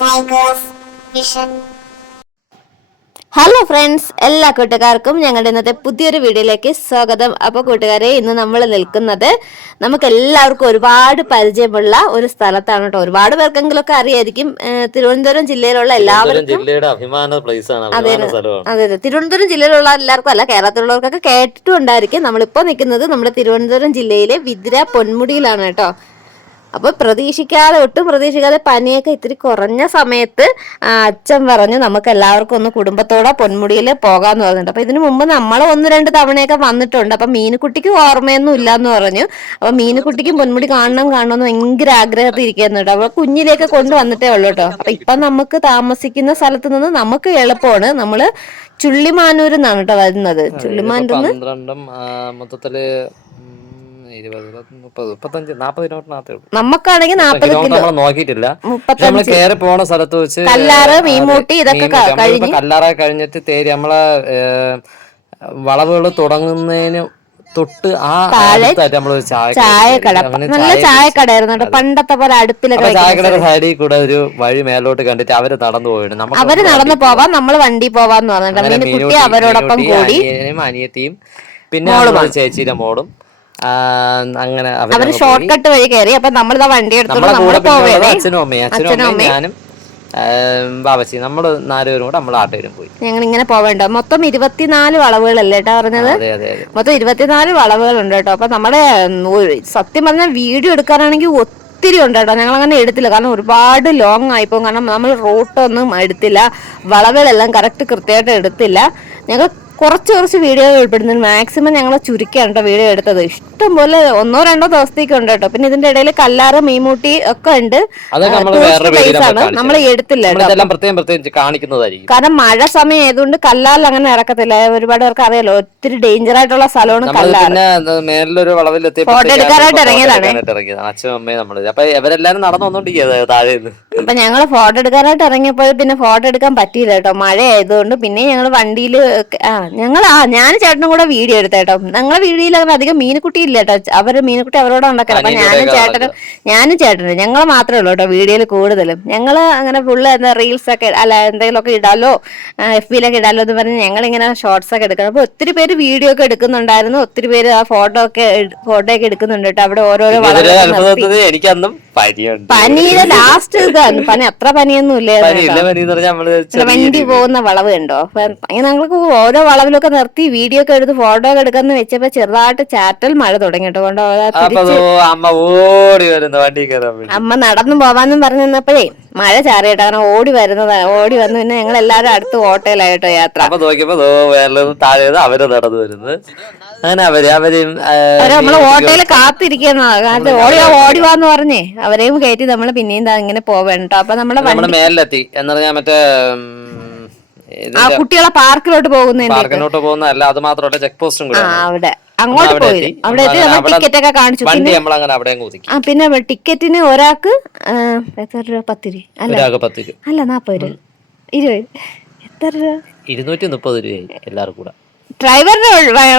Tigers Vision. Hello friends, എല്ലാ കൂട്ടുകാർക്കും ഞങ്ങളുടെ ഇന്നത്തെ പുതിയൊരു വീഡിയോയിലേക്ക് സ്വാഗതം. അപ്പോൾ കൂട്ടുകാരെ, ഇന്ന് നമ്മൾ നിൽക്കുന്നത് നമുക്ക് എല്ലാവർക്കും ഒരുപാട് പരിചയമുള്ള ഒരു സ്ഥലത്താണ് കേട്ടോ. ഒരുപാട് പേർക്കെങ്കിലൊക്കെ അറിയായിരിക്കും. തിരുവനന്തപുരം ജില്ലയിലുള്ള എല്ലാവർക്കും ജില്ലയുടെ അഭിമാന പ്ലേസ് ആണ്. അതെ അതെ, തിരുവനന്തപുരം ജില്ലയിലുള്ള എല്ലാവർക്കും അല്ല, കേരളത്തിലുള്ളവർക്കൊക്കെ കേട്ടിട്ടും ഉണ്ടായിരിക്കും. നമ്മളിപ്പോൾ നിൽക്കുന്നത് നമ്മുടെ തിരുവനന്തപുരം ജില്ലയിലെ വിദ്ര പൊന്മുടിയിലാണ് കേട്ടോ. അപ്പോൾ ഒട്ടും പ്രതീക്ഷിക്കാതെ പനിയൊക്കെ ഇത്തിരി കുറഞ്ഞ സമയത്ത് അച്ഛൻ പറഞ്ഞു നമുക്ക് എല്ലാവർക്കും ഒന്ന് കുടുംബത്തോടെ പൊന്മുടിയിൽ പോകാന്ന് പറഞ്ഞിട്ട്. അപ്പൊ ഇതിനു മുമ്പ് നമ്മൾ 1-2 തവണയൊക്കെ വന്നിട്ടുണ്ട്. അപ്പൊ മീനുകുട്ടിക്ക് ഓർമ്മയൊന്നും ഇല്ലാന്ന് പറഞ്ഞു. അപ്പൊ മീനുകുട്ടിക്കും പൊന്മുടി കാണണമെന്ന് ഭയങ്കര ആഗ്രഹത്തിൽ ഇരിക്കുന്നു കേട്ടോ. അപ്പൊ കുഞ്ഞിലേക്ക് കൊണ്ടുവന്നിട്ടേ ഉള്ളൂ കേട്ടോ. അപ്പൊ ഇപ്പൊ നമുക്ക് താമസിക്കുന്ന സ്ഥലത്ത് നിന്ന് നമുക്ക് എളുപ്പമാണ്. നമ്മള് ചുള്ളിമാനൂർ എന്നാണ് കേട്ടോ വരുന്നത്. ചുള്ളിമാനൂർ മൊത്തത്തില് നമുക്കാണെങ്കിൽ 40 കിലോ നോക്കിയിട്ടില്ല. നമ്മള് കയറി പോണ സ്ഥലത്ത് വെച്ച് കല്ലാറ്, മീൻമുട്ടി ഇതൊക്കെ കഴിഞ്ഞ് കല്ലാറ കഴിഞ്ഞിട്ട് തേരി നമ്മളെ വളവുകൾ തുടങ്ങുന്നതിന് തൊട്ട് നമ്മള് ചായക്കട, നല്ല ചായക്കടയായിരുന്നു പണ്ടത്തെ പോലെ. അടുപ്പിലൊക്കെ ചായക്കടയുടെ സൈഡിൽ കൂടെ ഒരു വഴി മേലോട്ട് കണ്ടിട്ട് അവര് നടന്നു പോയിരുന്നു. അവര് നടന്നു പോവാം, നമ്മള് വണ്ടി പോവാന്ന് പറഞ്ഞിട്ട് അവരോടൊപ്പം കൂടി അനിയത്തിയും പിന്നെ ചേച്ചിയുടെ മോളും അങ്ങനെ അവര് ഷോർട്ട് കട്ട് വഴി കയറി. അപ്പൊ നമ്മളിതാ വണ്ടി എടുത്തോണ്ട് അച്ഛനും അമ്മയും ഞാനും ബാബച്ചി, നമ്മള് 4 പേരും കൂടെ നമ്മൾ ആട്ടേരും പോയി. ഞങ്ങൾ ഇങ്ങനെ പോവേണ്ട. മൊത്തം 24 വളവുകളല്ലേ കേട്ടോ പറഞ്ഞത്. മൊത്തം 24 വളവുകൾ ഉണ്ട് കേട്ടോ. അപ്പൊ നമ്മുടെ സത്യം പറഞ്ഞാൽ വീഡിയോ എടുക്കാനാണെങ്കിൽ ഒത്തിരി ഉണ്ട് കേട്ടോ. ഞങ്ങൾ അങ്ങനെ എടുത്തില്ല, കാരണം ഒരുപാട് ലോങ് ആയിപ്പോ. കാരണം നമ്മൾ റൂട്ടൊന്നും എടുത്തില്ല, വളവുകളെല്ലാം കൃത്യമായിട്ട് എടുത്തില്ല. ഞങ്ങൾ കുറച്ച് വീഡിയോ ഉൾപ്പെടുന്നത് മാക്സിമം ഞങ്ങൾ ചുരുക്കിയാണ് കേട്ടോ വീഡിയോ എടുത്തത്. ഇഷ്ടംപോലെ 1-2 ദിവസത്തേക്ക് ഉണ്ട് കേട്ടോ. പിന്നെ ഇതിന്റെ ഇടയിൽ കല്ലാറ്, മീൻമുട്ടി ഒക്കെ ഉണ്ട്. നമ്മൾ എടുത്തില്ല കാരണം മഴ സമയം ആയതുകൊണ്ട് കല്ലാറിൽ അങ്ങനെ ഇറക്കത്തില്ല. ഒരുപാട് പേർക്ക് അറിയാലോ, ഒത്തിരി ഡേഞ്ചർ ആയിട്ടുള്ള സ്ഥലമാണ് കല്ലാറ്. ഫോട്ടോ എടുക്കാനായിട്ട് ഇറങ്ങിയതാണ്. അപ്പൊ ഞങ്ങള് ഫോട്ടോ എടുക്കാനായിട്ട് ഇറങ്ങിയപ്പോൾ പിന്നെ ഫോട്ടോ എടുക്കാൻ പറ്റിയില്ല കേട്ടോ, മഴ ആയതുകൊണ്ട്. പിന്നെ ഞങ്ങൾ വണ്ടിയിൽ ഞാൻ ചേട്ടനും കൂടെ വീഡിയോ എടുത്തേട്ടോ. ഞങ്ങളെ വീഡിയോയിൽ അങ്ങനെ അധികം മീനുകുട്ടി ഇല്ല കേട്ടോ. മീനുകുട്ടി അവരോട് ഉണ്ടാക്കണം. അപ്പൊ ഞാനും ചേട്ടനും ഞങ്ങൾ മാത്രമേ ഉള്ളൂ കേട്ടോ വീഡിയോയിൽ കൂടുതലും. ഞങ്ങള് അങ്ങനെ ഫുള്ള് റീൽസ് ഒക്കെ അല്ല എന്തെങ്കിലുമൊക്കെ ഇടാലോ, FB-ലൊക്കെ ഇടാലോ എന്ന് പറഞ്ഞ് ഞങ്ങളിങ്ങനെ ഷോർട്സ് ഒക്കെ എടുക്കണം. അപ്പൊ ഒത്തിരി പേര് വീഡിയോ ഒക്കെ എടുക്കുന്നുണ്ടായിരുന്നു. ഒത്തിരി പേര് ആ ഫോട്ടോ ഒക്കെ എടുക്കുന്നുണ്ട് കേട്ടോ. അവിടെ ഓരോരോ പനിയുടെ ലാസ്റ്റ് പനി അത്ര പനിയൊന്നും ഇല്ല. വണ്ടി പോകുന്ന വളവ് കണ്ടോ. അങ്ങനെ ഞങ്ങൾക്ക് ഓരോ വളവിലൊക്കെ നിർത്തി വീഡിയോ ഒക്കെ എടുത്ത് ഫോട്ടോ ഒക്കെ എടുക്കാന്ന് വെച്ചപ്പോ ചെറുതായിട്ട് ചാറ്റൽ മഴ തുടങ്ങി കേട്ടോ. കൊണ്ട് അമ്മ നടന്നു പോവാന്നും പറഞ്ഞു നിന്നപ്പോഴേ മഴ ചാറിയിട്ടോ. കാരണം ഓടി വന്നു. പിന്നെ ഞങ്ങൾ എല്ലാരും അടുത്ത് ഓട്ടോയിലായിട്ടോ യാത്ര. നമ്മള് ഓട്ടോയിൽ കാത്തിരിക്കുന്ന ഓടി വാന്ന് പറഞ്ഞേ അവരെയും കയറ്റി നമ്മള് പിന്നെയും ഇങ്ങനെ പോവേണ്ട. അപ്പൊ നമ്മളെ മേലെത്തി എന്ന് പറഞ്ഞാൽ മറ്റേ കുട്ടികളെ പാർക്കിലോട്ട് പോകുന്നതല്ല, അത് മാത്രമല്ല ചെക്ക് പോസ്റ്റും കൂടെ അവിടെ അങ്ങോട്ട് പോയി. അവിടെ ടിക്കറ്റ് ഒക്കെ കാണിച്ചു. പിന്നെ ടിക്കറ്റിന് ഒരാൾക്ക് എത്ര രൂപ? 10 രൂപ അല്ല 40 രൂപ 20 എത്ര രൂപ? 230 രൂപയായി എല്ലാവർക്കും കൂടെ. ഡ്രൈവറിന്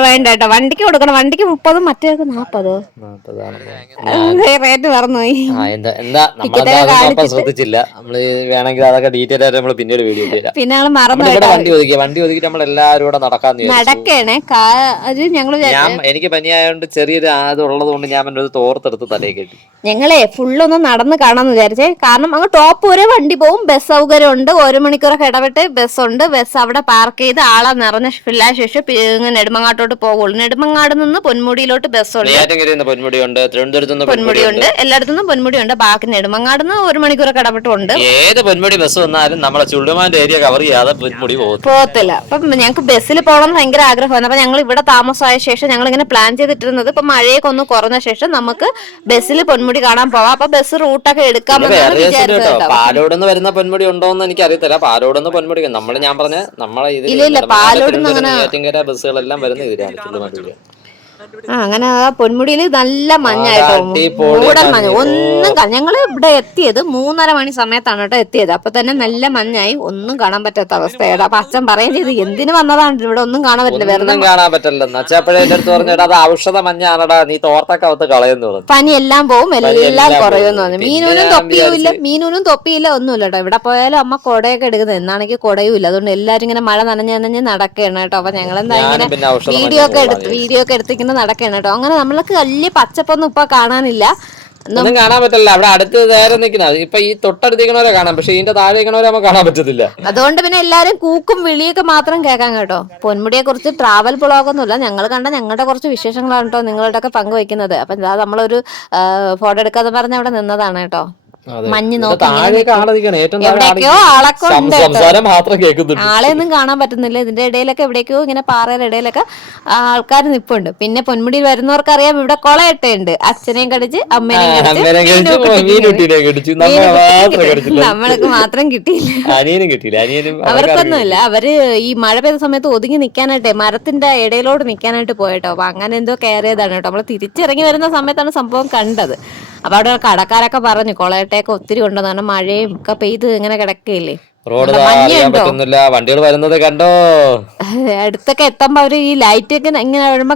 വേണ്ട കേട്ടോ, വണ്ടിക്ക് കൊടുക്കണം. വണ്ടിക്ക് 30, മറ്റേ 40 റേറ്റ് മറന്നുപോയി. ശ്രദ്ധിച്ചില്ല നമ്മള്. വേണമെങ്കിൽ അതൊക്കെ ഡീറ്റെയിൽ ആയിട്ട് നമ്മൾ പിന്നീട് വീഡിയോ ചെയ്യാം. പിന്നെ ഞങ്ങൾ മറന്നു വണ്ടി ഒതുക്കി നമ്മൾ എല്ലാവരും കൂടെ നടക്കണേ. എനിക്ക് പനിയായോണ്ട് ചെറിയൊരു ഉള്ളത് കൊണ്ട് ഞാൻ ഒരു തോർത്തെടുത്ത് തലയിൽ കെട്ടി. ഞങ്ങളെ ഫുള്ളൊന്ന് നടന്ന് കാണാന്ന് വിചാരിച്ചേ. കാരണം അങ്ങ് ടോപ്പ് വരെ വണ്ടി പോകും, ബസ് സൗകര്യം ഉണ്ട്. 1 മണിക്കൂറൊക്കെ ഇടവിട്ട് ബസ് ഉണ്ട്. ബസ് അവിടെ പാർക്ക് ചെയ്ത് ആളെ നിറഞ്ഞ ഫില്ലായ ശേഷം നെടുമങ്ങാട്ടോട്ട് പോകുള്ളൂ. നെടുമങ്ങാട് നിന്ന് പൊന്മുടിയിലോട്ട് ബസ്സുണ്ട്, പൊന്മുടിയുണ്ട്, പൊന്മുടിയുണ്ട്, എല്ലായിടത്തുനിന്നും പൊന്മുടിയുണ്ട്. ബാക്കി നെടുമങ്ങാട് നിന്ന് 1 മണിക്കൂറൊക്കെ ഇടപെട്ടുണ്ട്. ഏത് പൊന്മുടി ബസ് വന്നാലും നമ്മളെ ചുള്ളുമാന്റെ ഏരിയ കവർ ചെയ്യാതെ പൊന്മുടി പോകത്തില്ല. അപ്പൊ ഞങ്ങൾക്ക് ബസ്സിൽ പോകണം ഭയങ്കര ആഗ്രഹമാണ്. അപ്പൊ ഞങ്ങൾ ഇവിടെ താമസമായ ശേഷം ഞങ്ങൾ ഇങ്ങനെ പ്ലാൻ ചെയ്തിട്ടിരുന്നത് ഇപ്പൊ മഴയൊക്കെ ഒന്ന് കുറഞ്ഞ ശേഷം നമുക്ക് ബസ്സിൽ പൊന്മുടി കാണാൻ പോവാം. അപ്പൊ ബസ് റൂട്ടൊക്കെ എടുക്കാമെന്നാണ് വിചാരിച്ചത്. പാലോട് നിന്ന് വരുന്ന പൊന്മുടി ഉണ്ടോന്ന് എനിക്ക് അറിയത്തില്ല. പാലോട് നിന്ന് പൊന്മുടി ഞാൻ പറഞ്ഞ നമ്മളെ പാലോട് ബസ്സുകളെല്ലാം വരുന്ന ഇതിലാണ്. അങ്ങനെ പൊന്മുടിയിൽ നല്ല മഞ്ഞായിട്ടോ, മൂടൽ മഞ്ഞ. ഒന്നും ഞങ്ങള് ഇവിടെ എത്തിയത് 3:30 മണി സമയത്താണ് കേട്ടോ എത്തിയത്. അപ്പൊ തന്നെ നല്ല മഞ്ഞായി, ഒന്നും കാണാൻ പറ്റാത്ത അവസ്ഥയായിരുന്നു. അപ്പൊ അച്ഛൻ പറയുകയും ചെയ്ത് എന്തിനു വന്നതാണ് ഇവിടെ, ഒന്നും കാണാൻ പറ്റില്ല, വെറുതെ കാണാൻ പറ്റില്ലെന്ന്. അച്ഛപ്പോഴേ എന്റെ അടുത്ത് പറഞ്ഞാ അത് ഔഷധ മഞ്ഞാണടാ, നീ തോർത്തൊക്കെ അവത്ത് കളയെന്ന് പറഞ്ഞു. പനി എല്ലാം പോവും, എല്ലാം കുറയുമെന്ന് പറഞ്ഞു. മീനൂനും തൊപ്പിയില്ല ഒന്നുമില്ല കേട്ടോ. ഇവിടെ പോയാലും അമ്മ കൊടയൊക്കെ എടുക്കുന്നത്, എന്നാണെങ്കിൽ കൊടയും ഇല്ല. അതുകൊണ്ട് എല്ലാരും ഇങ്ങനെ മഴ നനഞ്ഞ് നടക്കുകയാണ് കേട്ടോ. അപ്പൊ ഞങ്ങളെന്താ ഇങ്ങനെ വീഡിയോ ഒക്കെ എടുത്തിങ്ങനെ നടക്കുകയാണ് കേട്ടോ. അങ്ങനെ നമ്മൾക്ക് വലിയ പച്ചപ്പൊന്നും ഇപ്പൊ കാണാനില്ല, ഒന്നും കാണാൻ പറ്റില്ല. അവിടെ അടുത്ത് നേരെ നിൽക്കുന്നത് ഇപ്പൊ ഈ തൊട്ടടുത്തിരിക്കണവരെ കാണാം, പക്ഷെ ഇതിന്റെ താഴെ ഇരിക്കണവരെ നമുക്ക് കാണാൻ പറ്റത്തില്ല. അതുകൊണ്ട് പിന്നെ എല്ലാരും കൂക്കും വിളിയൊക്കെ മാത്രം കേൾക്കാൻ കേട്ടോ. പൊന്മുടിയെ കുറിച്ച് ട്രാവൽ ബ്ലോഗൊന്നുമില്ല, ഞങ്ങൾ കണ്ട ഞങ്ങളുടെ കുറച്ച് വിശേഷങ്ങളാണ് കേട്ടോ നിങ്ങളുടെ ഒക്കെ പങ്കുവെക്കുന്നത്. അപ്പൊ നമ്മളൊരു ഫോട്ടോ എടുക്കാന്ന് പറഞ്ഞ അവിടെ നിന്നതാണ് കേട്ടോ. മഞ്ഞ് നോക്കി എവിടേക്കോ ആളൊക്കെ ഉണ്ട്, ആളെയൊന്നും കാണാൻ പറ്റുന്നില്ല. ഇതിന്റെ ഇടയിലൊക്കെ എവിടേക്കോ ഇങ്ങനെ പാറയുടെ ഇടയിലൊക്കെ ആൾക്കാർ നിപ്പുണ്ട്. പിന്നെ പൊന്മുടിയിൽ വരുന്നവർക്ക് അറിയാം ഇവിടെ കൊളയട്ടയുണ്ട്, അച്ഛനെയും കടിച്ച് അമ്മേനെയും കടിച്ച്, നമ്മൾക്ക് മാത്രം കിട്ടിയില്ല. അവർക്കൊന്നുമില്ല, അവര് ഈ മഴ പെയ്ത സമയത്ത് ഒതുങ്ങി നിൽക്കാനായിട്ടെ മരത്തിന്റെ ഇടയിലോട്ട് നിൽക്കാനായിട്ട് പോയിട്ടോ. അപ്പൊ അങ്ങനെ എന്തോ കയറിയതാണ് കേട്ടോ. നമ്മള് തിരിച്ചിറങ്ങി വരുന്ന സമയത്താണ് സംഭവം കണ്ടത്. അപ്പൊ അവിടെ കടക്കാരൊക്കെ പറഞ്ഞു കൊളയട്ടയൊക്കെ ഒത്തിരി ഉണ്ടെന്ന്, കാരണം മഴയും ഒക്കെ പെയ്ത് ഇങ്ങനെ കിടക്കുകയില്ലേ. റോഡ് വണ്ടികൾ വരുന്നത് കണ്ടോ, അടുത്തൊക്കെ എത്തുമ്പോ അവര് ഈ ലൈറ്റ് ഒക്കെ ഇങ്ങനെ വരുമ്പോ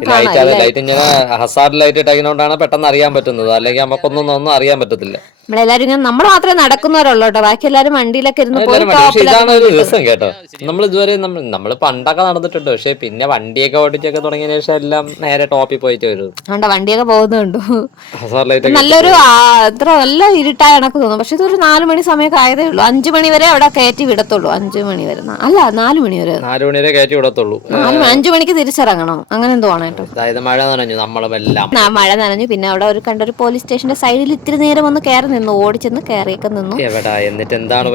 ലൈറ്റ് ഇങ്ങനെ ഹസാർഡ് ലൈറ്റ് ഇട്ടതിനോണ്ടാണ് പെട്ടെന്ന് അറിയാൻ പറ്റുന്നത്, അല്ലെങ്കിൽ നമുക്കൊന്നും അറിയാൻ പറ്റത്തില്ല. നമ്മളെല്ലാരും ഇങ്ങനെ നമ്മൾ മാത്രമേ നടക്കുന്നവരുള്ളൂ കേട്ടോ, ബാക്കി എല്ലാരും വണ്ടിയിലൊക്കെ ഇരുന്ന് പോയി. ഇതാണ് ഒരു രസം കേട്ടോ. നമ്മൾ ഇതുവരെ നമ്മൾ പണ്ടൊക്കെ നടന്നിട്ടുണ്ട്, പക്ഷെ പിന്നെ വണ്ടിയൊക്കെ ഓടിച്ചൊക്കെ തുടങ്ങിയ ശേഷം എല്ലാം നേരെ ടോപ്പിൽ പോയിട്ട് വരും. വണ്ടിയൊക്കെ പോകുന്നുണ്ടോ, നല്ലൊരു നല്ല ഇരുട്ടായ കണക്ക് തോന്നും. പക്ഷെ ഇതൊരു 4 മണി സമയമൊക്കെ ആയതേ ഉള്ളൂ. 5 മണി വരെ അവിടെ കയറ്റി വിടത്തുള്ളൂ. 5 മണി വരെ അല്ല 4 മണി വരെ കയറ്റി വിടത്തുള്ളൂ. 5 മണിക്ക് തിരിച്ചിറങ്ങണം, അങ്ങനെ എന്തോ ആണ് കേട്ടോ. അതായത് മഴ നനഞ്ഞു, നമ്മളെല്ലാം മഴ നനഞ്ഞു. പിന്നെ അവിടെ ഒരു കണ്ടൊരു പോലീസ് സ്റ്റേഷന്റെ സൈഡിൽ ഇത്തിരി നേരം ഒന്ന് കയറി നിന്നു, ഓടിച്ചെന്ന് കയറിയൊക്കെ നിന്നു. എന്നിട്ട് എന്താണ്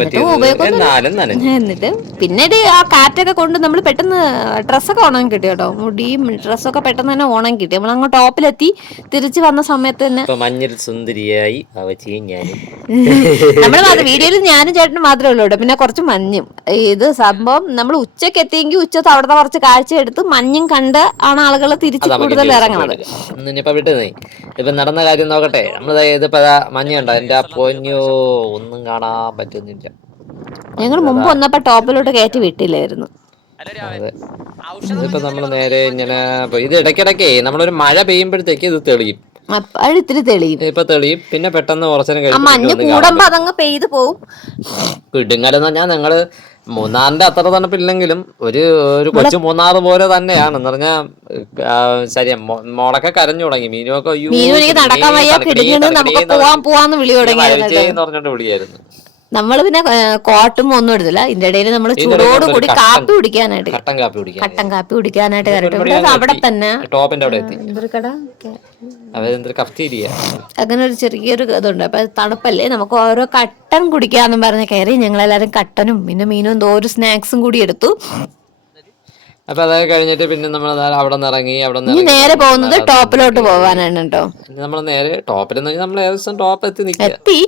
എന്നിട്ട് പിന്നീട് ആ കാറ്റൊക്കെ കൊണ്ട് നമ്മൾ പെട്ടെന്ന് ഡ്രസ്സൊക്കെ ഉണങ്ങി കിട്ടി കേട്ടോ. മുടിയും ഡ്രസ്സൊക്കെ പെട്ടെന്ന് തന്നെ ഉണങ്ങി കിട്ടി. നമ്മൾ അങ്ങ് ടോപ്പിലെത്തി തിരിച്ചു വന്ന സമയത്ത് തന്നെ മഞ്ഞിൽ സുന്ദരിയായി നമ്മൾ വീഡിയോയിൽ ഞാനും ചേട്ടനും മാത്രമേ ഉള്ളൂ കേട്ടോ. പിന്നെ കുറച്ച് മഞ്ഞും. ഇത് സംഭവം നമ്മൾ ഉച്ചക്ക് എത്തിയെങ്കിൽ ഉച്ചത്ത് അവിടുത്തെ കുറച്ച് കാഴ്ച എടുത്ത് മഞ്ഞും കണ്ട് ആണ് ആളുകൾ തിരിച്ച് കൂടുതൽ ഇറങ്ങണത്. ഇപ്പൊ നടന്ന കാര്യം നോക്കട്ടെ. നമ്മള് ഇതിപ്പോ മഞ്ഞുണ്ടോ, എന്റെ പൊന്നോ ഒന്നും കാണാൻ പറ്റുന്നില്ല. ഞങ്ങൾ മുമ്പ് വന്നപ്പോ ടോപ്പിലോട്ട് കയറ്റി വിട്ടില്ലായിരുന്നു. അതെ, ഇതിപ്പോ നമ്മള് നേരെ ഇങ്ങനെ ഇത് ഇടയ്ക്കിടയ്ക്ക് നമ്മളൊരു മഴ പെയ്യുമ്പോഴത്തേക്ക് ഇത് തെളിയും, ഇത്തിരി തെളിയും. ഇപ്പൊ തെളിയും, പിന്നെ പെട്ടെന്ന് കുറച്ചു മഞ്ഞ് കൂടുമ്പോ അതങ്ങ് പെയ്ത് പോവും. കിടുങ്ങലെന്ന് പറഞ്ഞാൽ ഞങ്ങള് മൂന്നാറിന്റെ അത്ര തണുപ്പില്ലെങ്കിലും ഒരു കൊച്ചു മൂന്നാറ് പോലെ തന്നെയാണ് എന്ന് പറഞ്ഞാ. ശരിയാ, മോളൊക്കെ കരഞ്ഞു തുടങ്ങി. മീനുമൊക്കെ പറഞ്ഞോണ്ട് വിളിയായിരുന്നു. നമ്മള് പിന്നെ കോട്ടും ഒന്നും എടുത്തില്ല. ഇതിന്റെ ഇടയിൽ നമ്മള് ചൂടോട് കൂടി കാപ്പി കുടിക്കാനായിട്ട് കട്ടൻ കാപ്പി കുടിക്കാനായിട്ട് കയറിയിട്ടുണ്ട്. അവിടെ തന്നെ ടോപ്പിന്റെ അവിടെ എത്തി. അങ്ങനെ ഒരു ചെറിയൊരു ഇതുണ്ട്. അപ്പൊ തണുപ്പല്ലേ, നമുക്ക് ഓരോ കട്ടൻ കുടിക്കാന്നും പറഞ്ഞ് കയറി. ഞങ്ങളെല്ലാരും കട്ടനും പിന്നെ മീനും എന്തോ ഒരു സ്നാക്സും കൂടി എടുത്തു. അപ്പൊ അതൊക്കെ കഴിഞ്ഞിട്ട് പിന്നെ നമ്മൾ അവിടെ നിന്ന് ഇറങ്ങി. നേരെ പോകുന്നത് ടോപ്പിലോട്ട് പോകാനാണ് കേട്ടോ. നമ്മൾ നേരെ ടോപ്പിൽ നമ്മൾ ഏകദേശം ടോപ്പ് എത്തി.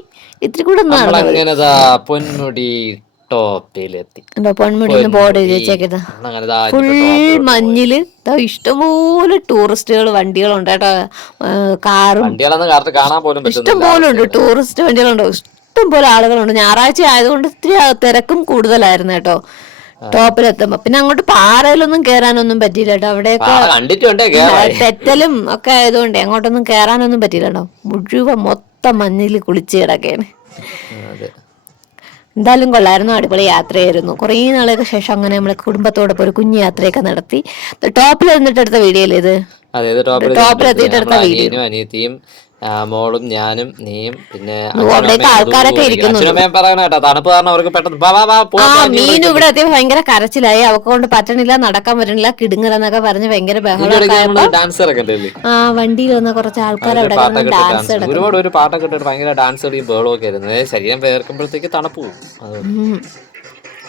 ഇത്തിരി കൂടെ അങ്ങനെതാ പൊന്മുടി ടോപ്പിലെത്തി. പൊന്മുടിന്ന് ബോർഡ് എഴുതി വെച്ചേക്കത് ഫുൾ മഞ്ഞില്. ഇഷ്ടംപോലെ ടൂറിസ്റ്റുകൾ വണ്ടികളുണ്ട് കേട്ടോ, കാറും ഇഷ്ടംപോലെ ഉണ്ട്. ടൂറിസ്റ്റ് വണ്ടികളുണ്ട്, ഇഷ്ടംപോലെ ആളുകളുണ്ട്. ഞായറാഴ്ച ആയതുകൊണ്ട് ഇത്തിരി തിരക്കും കൂടുതലായിരുന്നു കേട്ടോ ടോപ്പിലെത്തുമ്പോ. പിന്നെ അങ്ങോട്ട് പാറയിലൊന്നും കേറാനൊന്നും പറ്റിയില്ല കേട്ടോ. അവിടെയൊക്കെ തെറ്റലും ഒക്കെ ആയതുകൊണ്ട് അങ്ങോട്ടൊന്നും കേറാനൊന്നും പറ്റിയില്ല കേട്ടോ. മുഴുവൻ മൊത്തം മഞ്ഞിൽ കുളിച്ച് കിടക്കാണ്. എന്തായാലും കൊള്ളായിരുന്നു, അടിപൊളി യാത്രയായിരുന്നു. കുറേ നാളുകൾക്ക് ശേഷം അങ്ങനെ നമ്മളെ കുടുംബത്തോടൊപ്പം ഒരു കുഞ്ഞു യാത്രയൊക്കെ നടത്തി. ടോപ്പിൽ എന്നിട്ട് എടുത്ത വീഡിയോ അല്ലേ ഇത്? ടോപ്പിലെത്തിയിട്ട് എടുത്ത വീഡിയോ. അനിയത്തിയും മോളും ഞാനും നീയും പിന്നെ ആൾക്കാരൊക്കെ ഇരിക്കുന്നുണ്ട്. തണുപ്പ് കാരണം അവർക്ക് പെട്ടെന്ന് മീനു ഇവിടെ എത്തിയപ്പോ ഭയങ്കര കരച്ചിലായി. അവക്ക് കൊണ്ട് പറ്റണില്ല, നടക്കാൻ പറ്റണില്ല, കിടുങ്ങലെന്നൊക്കെ പറഞ്ഞ് ഭയങ്കര ബഹളം. വണ്ടിയിൽ വന്ന കുറച്ച് ആൾക്കാർ അവിടെ ഡാൻസ് ഒരുപാട് പാട്ടൊക്കെ ഇട്ടിട്ട് ഭയങ്കര ഡാൻസ് കളിയും ബഹളമൊക്കെ ആയിരുന്നു. ശരീരം വേർക്കുമ്പോഴത്തേക്ക് തണുപ്പ് പോകും.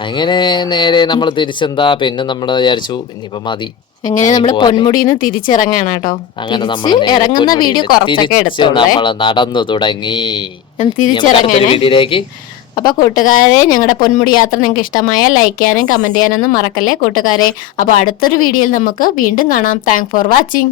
അങ്ങനെ നേരെ നമ്മൾ തിരിച്ചെന്താ പിന്നെ നമ്മള് വിചാരിച്ചു ഇനിയിപ്പോ മതി. എങ്ങനെ നമ്മള് പൊന്മുടിന്ന് തിരിച്ചിറങ്ങാണ് കേട്ടോ. ഇറങ്ങുന്ന വീഡിയോ കുറച്ചൊക്കെ എടുത്തോളേ. നടന്നു തുടങ്ങി തിരിച്ചിറങ്ങാനേ. അപ്പൊ കൂട്ടുകാരെ, ഞങ്ങളുടെ പൊന്മുടി യാത്ര നിങ്ങൾക്ക് ഇഷ്ടമായ ലൈക്ക് ചെയ്യാനും കമന്റ് ചെയ്യാനൊന്നും മറക്കല്ലേ കൂട്ടുകാരെ. അപ്പൊ അടുത്തൊരു വീഡിയോയിൽ നമുക്ക് വീണ്ടും കാണാം. Thank for watching.